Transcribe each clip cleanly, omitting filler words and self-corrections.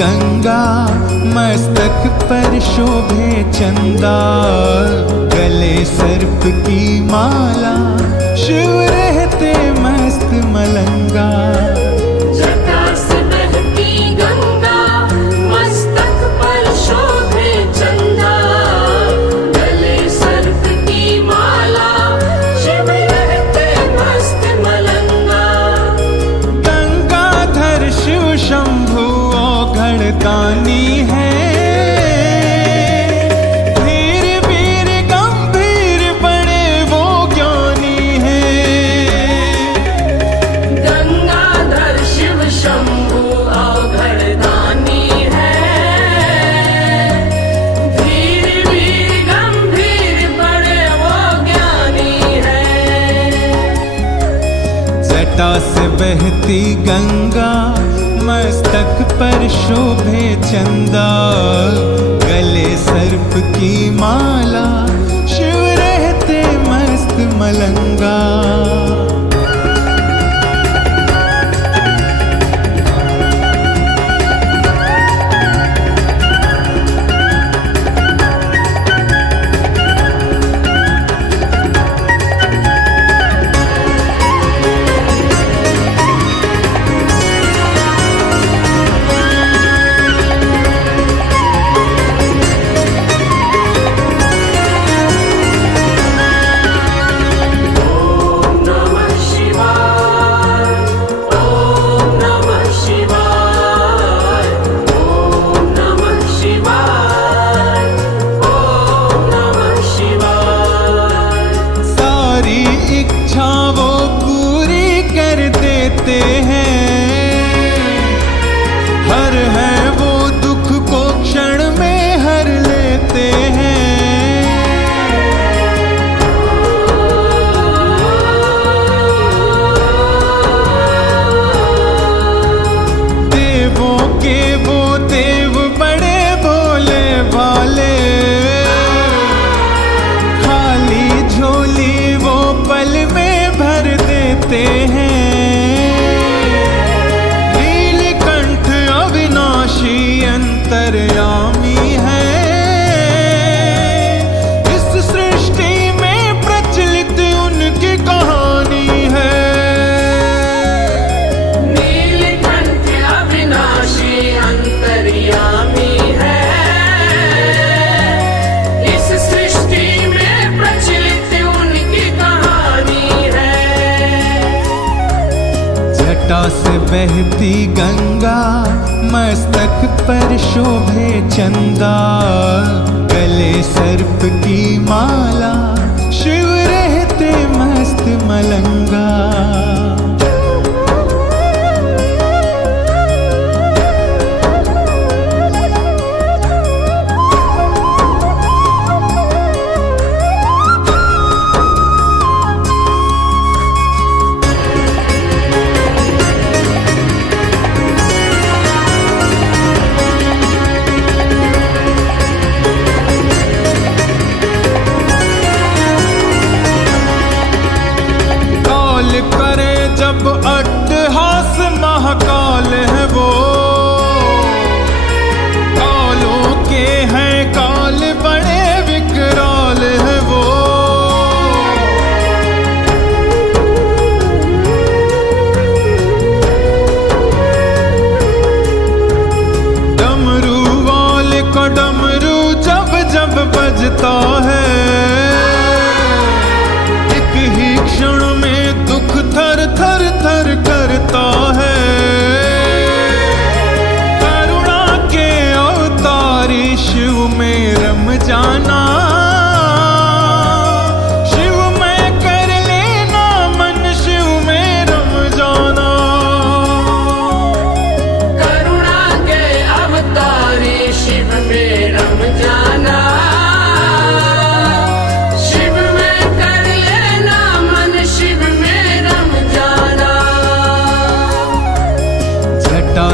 गंगा, मस्तक पर शोभे चंदा, गले सर्प की माला, शिव रहते मस्त मलंगा। जटा से बहती गंगा, मस्तक पर शोभे चंदा, गले सर्प की माला, शिव रहते मस्त मलंगा। गंगाधर शिव शंभु औघड़दानी है, धीर वीर गंभीर बड़े वो ज्ञानी है। गंगाधर शिव शंभु औघड़दानी है, धीर वीर गंभीर बड़े वो ज्ञानी है। जटा से बहती गंगा, मस्तक पर शोभे चंदा, गले सर्प की माला, शिव रहते मस्त मलंगा। हर है वो दुख को क्षण में हर लेते हैं। देवों के वो देव बड़े भोले भाले, खाली झोली वो पल में भर देते हैं। अंतर्यामी है, इस सृष्टि में प्रचलित उनकी कहानी है। नीलकंठ अविनाशी अंतर्यामी है, इस सृष्टि में प्रचलित उनकी कहानी है। जटा से बहती गंगा, मस्तक पर शोभे चंदा, गले सर्प की माला, शिव रहते मस्त मलंगा। करे जब अट्टहास महाकाल है वो, कालों के हैं काल बड़े विकराल है वो। डमरू वाले को डमरू जब जब बजता है, एक ही क्षण में दुख थर थर थर करता है। करुणा के अवतारी शिव में रम जाना, शिव में कर लेना मन, शिव में रम जाना। करुणा के अवतारी शिव में रम जाना,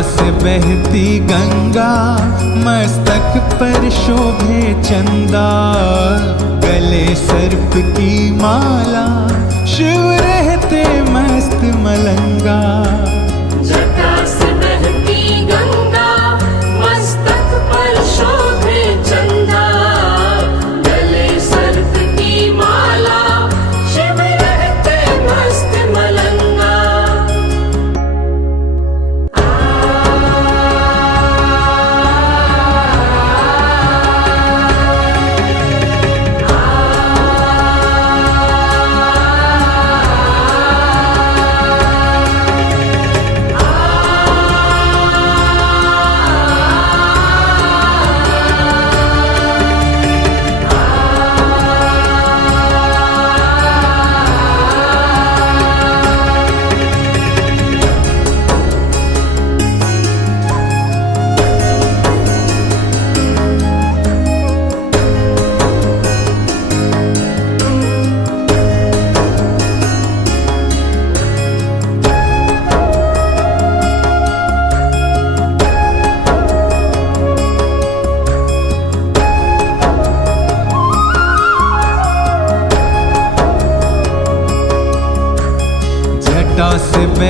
से बहती गंगा, मस्तक पर शोभे चंदा, गले सर्प की माला, शिव रहते मस्त मलंगा। जटा से बहती गंगा,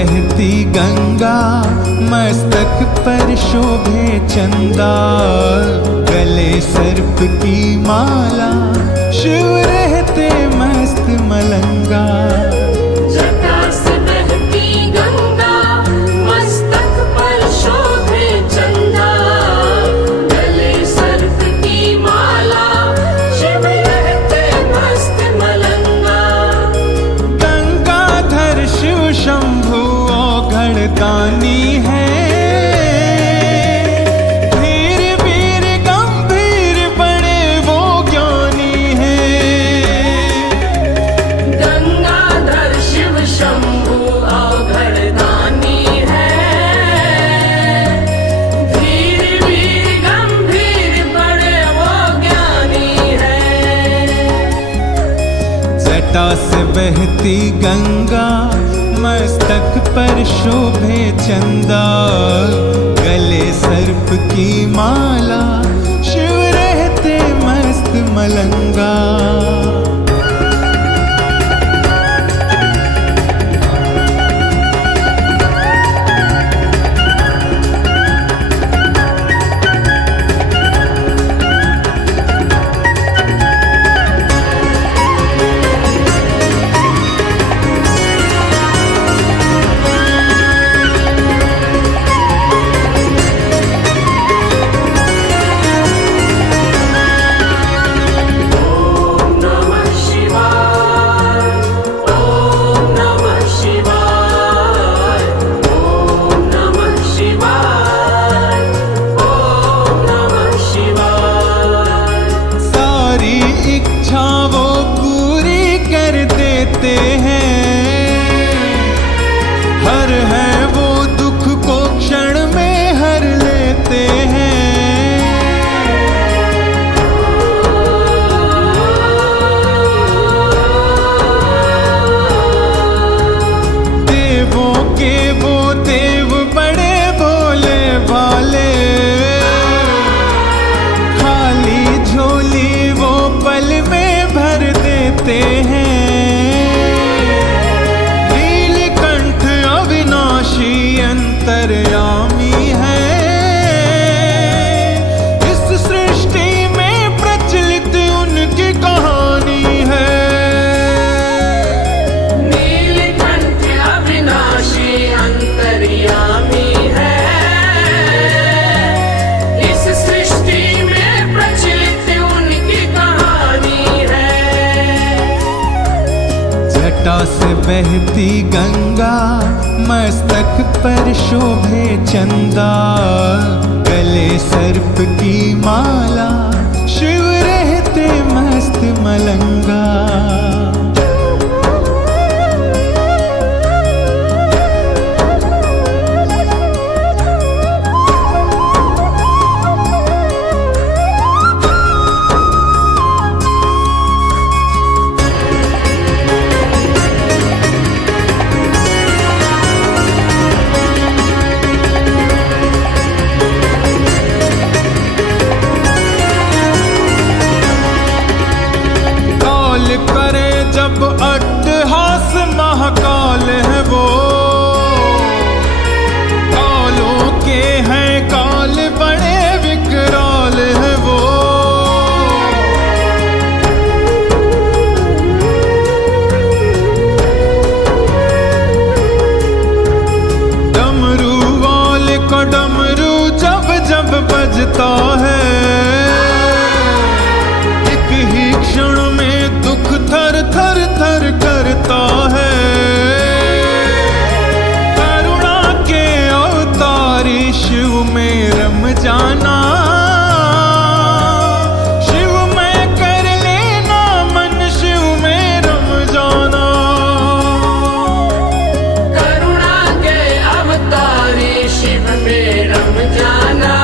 बहती गंगा, मस्तक पर शोभे चंदा, गले सर्प की माला, शिव रहते मस्त मलंगा। जटा से बहती गंगा, मस्तक पर शोभे चंदा, गले सर्प की माला, शिव रहते मस्त मलंगा। गंगाधर शिव शंभु औघड़दानी है, धीर वीर गंभीर बड़े वो ज्ञानी है। गंगाधर शिव शंभु औघड़दानी है, धीर वीर गंभीर बड़े वो ज्ञानी है। जटा से बहती गंगा, मस्तक पर शोभे चंदा, गले सर्प की माला, शिव रहते मस्त मलंगा। हर है वो दुख को क्षण में हर लेते हैं। देवों के वो देव बड़े भोले भाले, खाली झोली वो पल में भर देते हैं। अंतर्यामी है, इस सृष्टि में प्रचलित उनकी कहानी है। नीलकंठ अविनाशी अंतर्यामी है, इस सृष्टि में प्रचलित उनकी कहानी है। जटा से बहती गंगा, मस्तक पर शोभे चंदा, गले सर्प की माला, शिव रहते मस्त मलंगा। करे जब अट्टहास महाकाल है वो, कालों के हैं काल बड़े विकराल है वो। डमरू वाले का डमरू जब जब बजता है, एक ही क्षण में दुख थर थर थर करता है। करुणा के अवतारी शिव में रम जाना, शिव में कर लेना मन, शिव में रम जाना। करुणा के अवतारी शिव में रम जाना,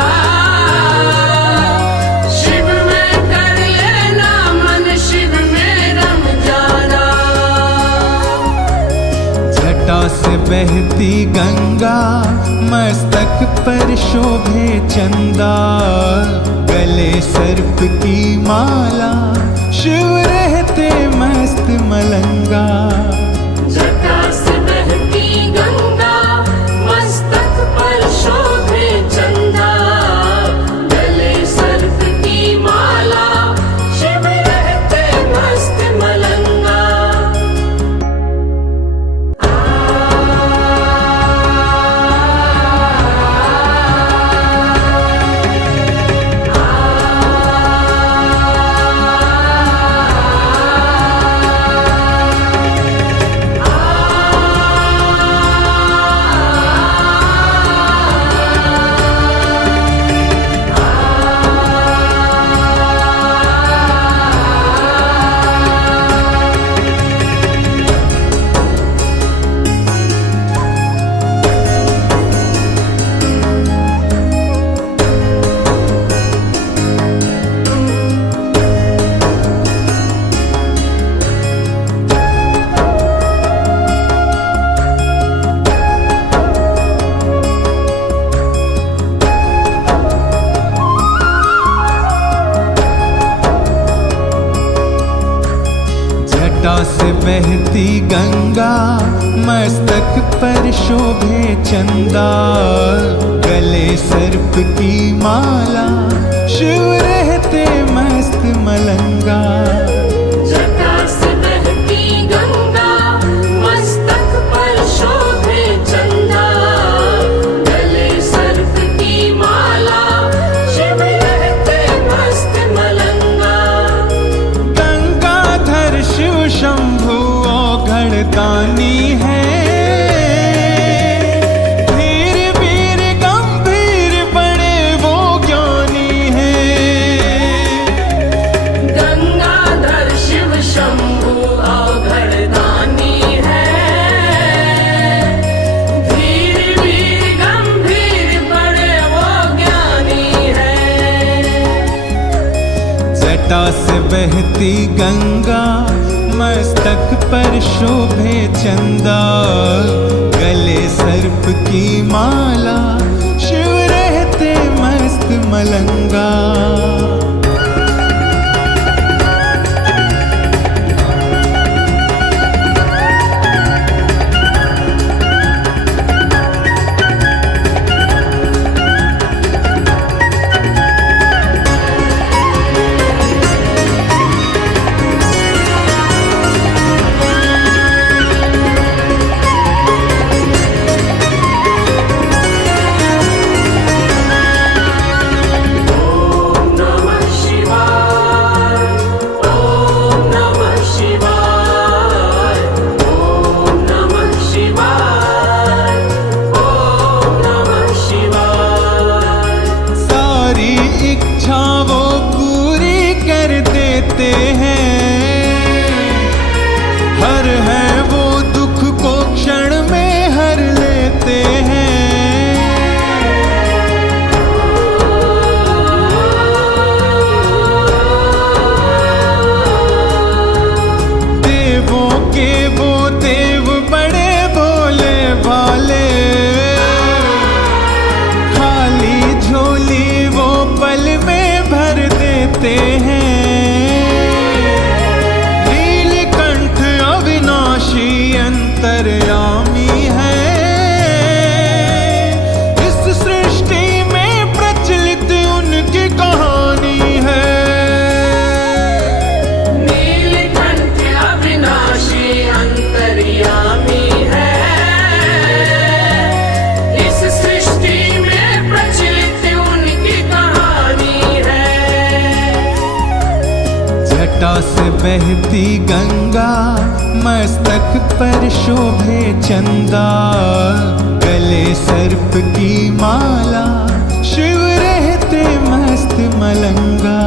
से बहती गंगा, मस्तक पर शोभे चंदा, गले सर्प की माला, शिव रहते मस्त मलंगा। जटा से बहती गंगा, से बहती गंगा, मस्तक पर शोभे चंदा, गले सर्प की माला, शिव रहते मस्त मलंगा। जटा से बहती गंगा, मस्तक पर शोभे चंदा, गले सर्प की माला, शिव रहते मस्त मलंगा। गंगाधर शिव शंभु औघड़दानी है, धीर वीर गंभीर बड़े वो ज्ञानी है। गंगाधर शिव शंभु औघड़दानी है, धीर वीर गंभीर बड़े वो ज्ञानी है। जटा से बहती गंगा, मस्तक पर शोभे चंदा, गले सर्प की माला, शिव रहते मस्त मलंगा। हर है वो दुख को क्षण में हर लेते हैं। देवों के वो देव बड़े भोले भाले, खाली झोली वो पल में भर देते हैं। अंतर्यामी है, इस सृष्टि में प्रचलित उनकी कहानी है। नीलकंठ अविनाशी अंतर्यामी है, इस सृष्टि में प्रचलित उनकी कहानी है। जटा से बहती गंगा, मस्तक पर शोभे चंदा, गले सर्प की माला, शिव रहते मस्त मलंगा।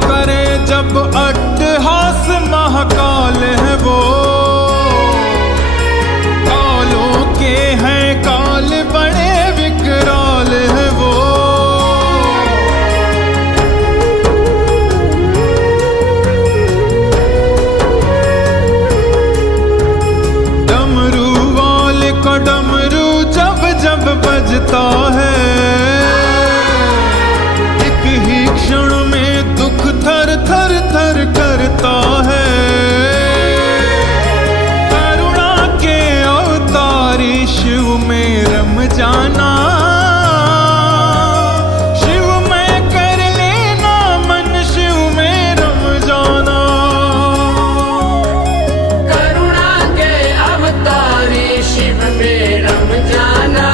करे जब अट्टहास महाकाल है वो, कालों के हैं काल बड़े विकराल है वो। डमरू वाले को डमरू जब जब बजता है, एक ही क्षण में दुख थर थर थर करता है। करुणा के अवतारी शिव में रम जाना, शिव में कर लेना मन, शिव में रम जाना। करुणा के अवतारी शिव में रम जाना,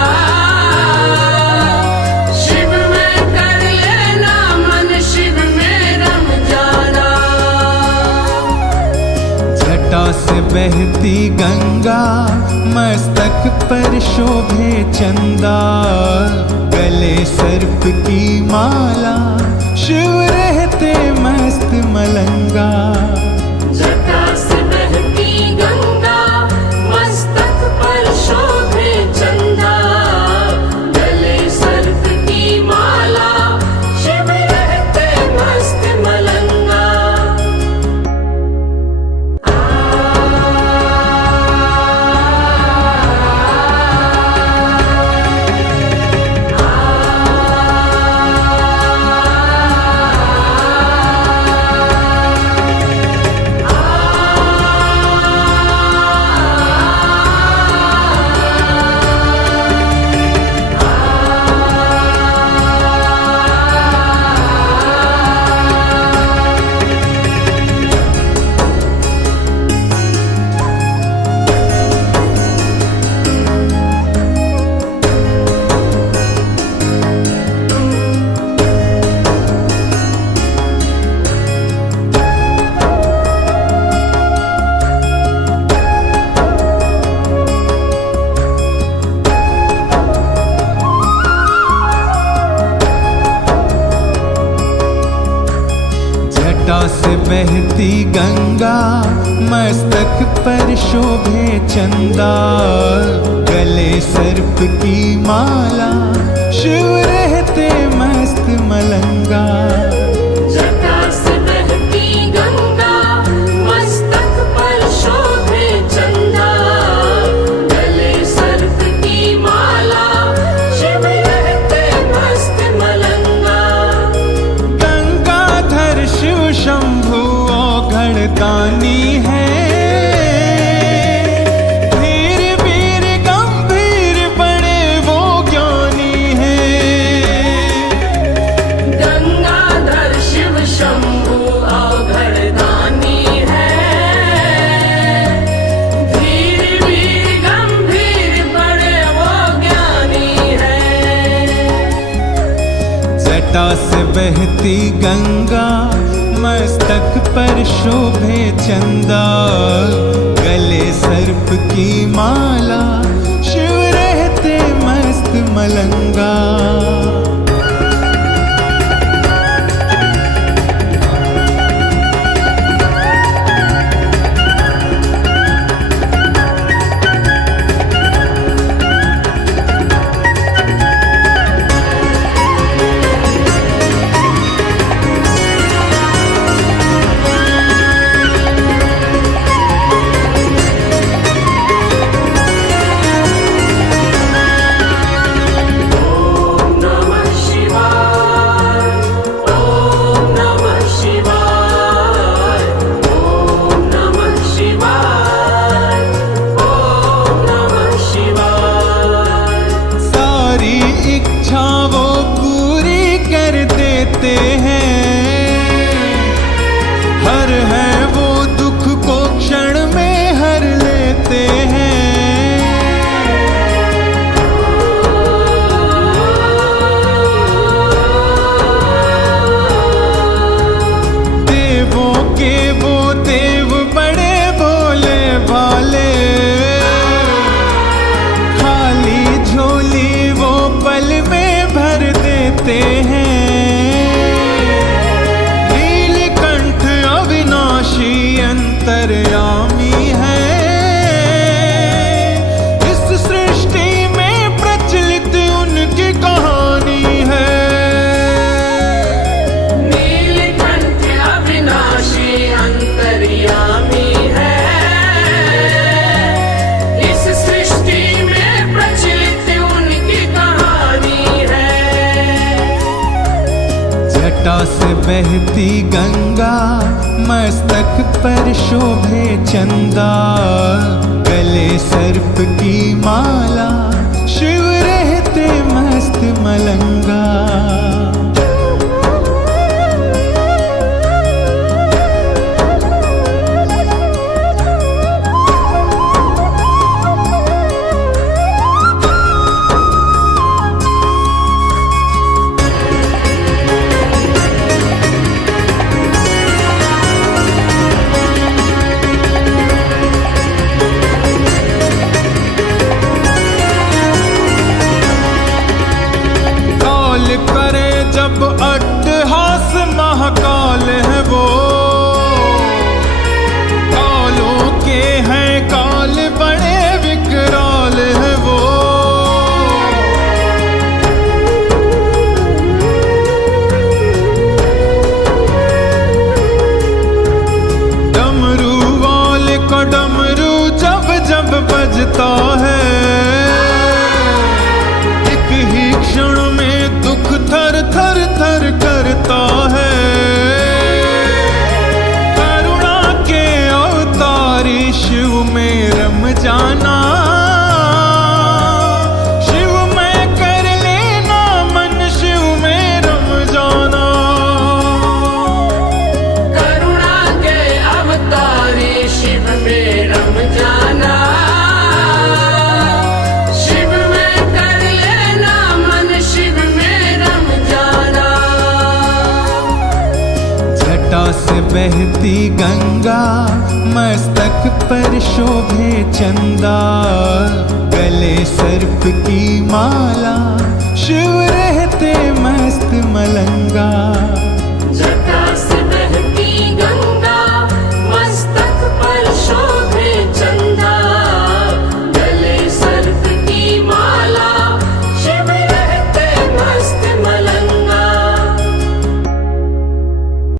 से बहती गंगा, मस्तक पर शोभे चंदा, गले सर्प की माला, शिव रहते मस्त मलंगा। जटा से बहती गंगा, से बहती गंगा, मस्तक पर शोभे चंदा, गले सर्प की माला, शिव रहते मस्त मलंगा। जटा से बहती गंगा, मस्तक पर शोभे चंदा, गले सर्प की माला, शिव रहते मस्त मलंगा। गंगाधर शिव शंभु औघड़दानी है, धीर वीर गंभीर बड़े वो ज्ञानी है। गंगाधर शिव शंभु औघड़दानी है, धीर वीर गंभीर बड़े वो ज्ञानी है। जटा से बहती गंगा, मस्तक पर शोभे चंदा, गले सर्प की माला, शिव रहते मस्त मलंगा। हर है वो दुख को क्षण में हर लेते हैं। देवों के वो देव बड़े भोले भाले, खाली झोली वो पल में भर देते हैं। अंतर्यामी है, इस सृष्टि में प्रचलित उनकी कहानी है। नीलकंठ अविनाशी अंतर्यामी है, इस सृष्टि में प्रचलित उनकी कहानी है। जटा से बहती गंगा, मस्तक पर शोभे चंदा, गले सर्प की माला, शिव रहते मस्त मलंगा। करे जब अट्टहास महाकाल है वो, कालों के हैं काल बड़े विकराल है वो। डमरू वाले का डमरू जब जब बजता है, एक ही क्षण में दुख थर थर थर करता है। करुणा के अवतारी शिव में रम जाना, शिव में कर लेना मन, शिव में रम जाना। करुणा के अवतारी शिव में रम जाना, से बहती गंगा, मस्तक पर शोभे चंदा, गले सर्प की माला, शिव रहते मस्त मलंगा।